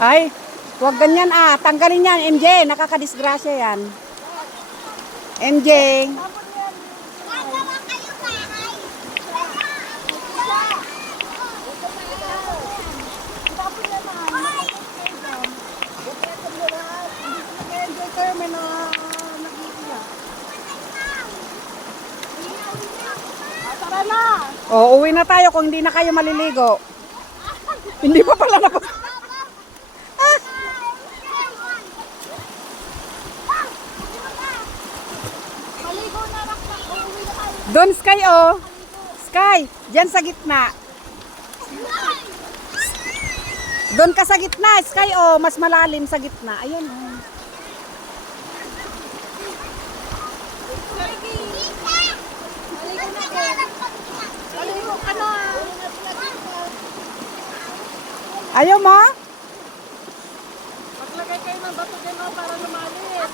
Ay, huwag ganyan ah. Tanggalin yan, MJ. Nakakadisgrasya yan. MJ. O, uwi na tayo kung hindi na kayo maliligo. Hindi pa pala napos. Doon, Sky, oh. Sky, dyan sa gitna. Doon ka sa gitna, Sky, oh. Mas malalim sa gitna. Ayun, oh. Ayaw mo? Maglagay kayo ng bato din para lumalim.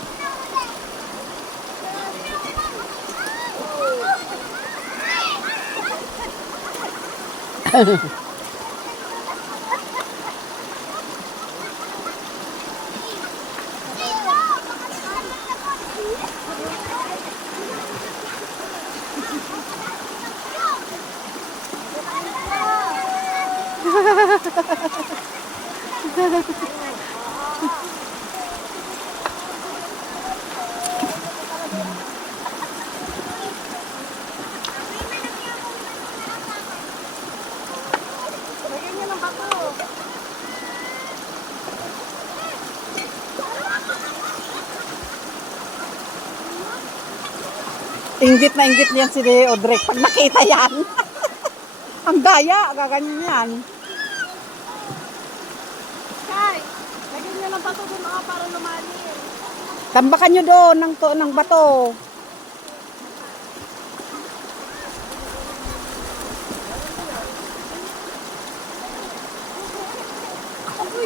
Lagyan niyo ng bato. Inggit na inggit niyan si Audrey. Pag nakita yan. Ang daya, gaganyan yan. Sky, lagyan niyo ng bato doon para lumalim. Tambakan nyo doon ng bato.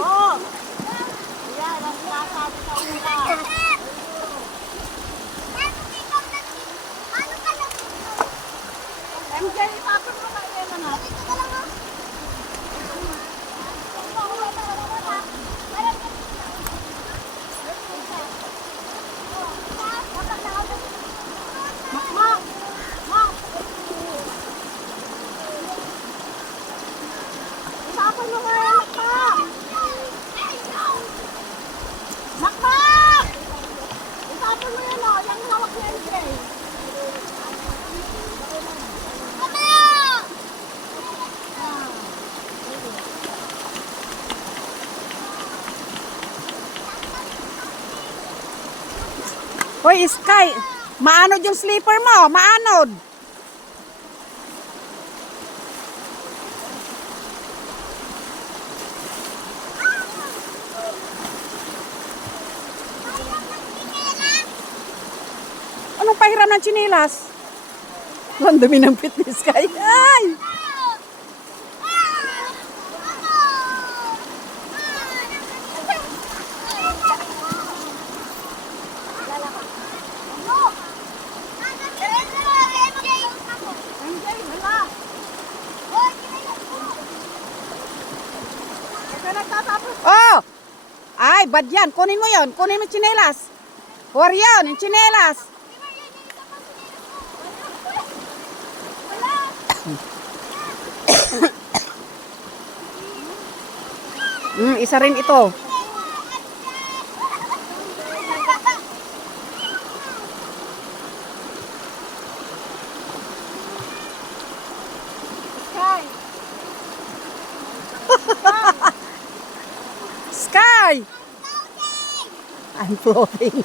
Oh! Yan, ang sinasabi sa una. MJ, itapon mo na yan, ano? Mak! Mak! Itapon mo nga yan, Mak! Mak! Itapon mo yan, oh. Yung hawak ni MJ. Hoy, Sky, maanod yung slipper mo, maanod. Anong pahiram ng tsinelas? Ang dumi ng pit ni Sky. Ay! MJ, wala. Ito nagtatapos. Oh! Ay, bad yan. Kunin mo yon. Kunin mo yung tsinelas. Huwag yun, yung tsinelas. Isa rin ito. Sky. Sky! I'm floating.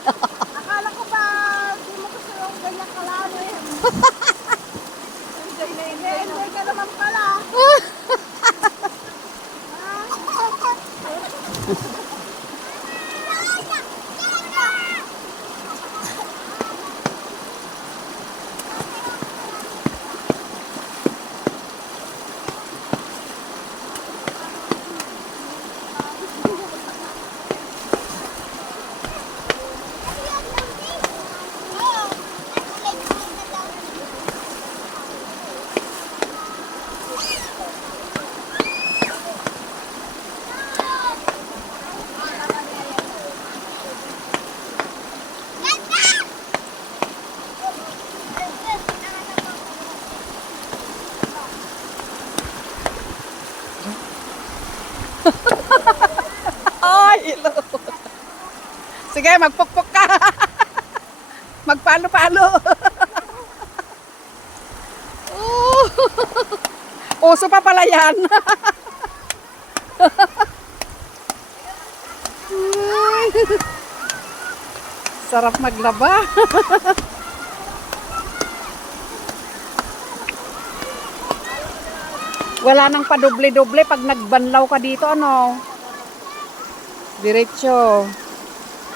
Akala ko ba di mo gusto yung ganyan kalalim? Enjoy ka naman pala. Ay, ilo. Sige, magpukpok ka. Magpalo-palo. Uso pa pala yan. Sarap maglaba. Wala nang padoble-doble pag nagbanlaw ka dito, ano? Diretso.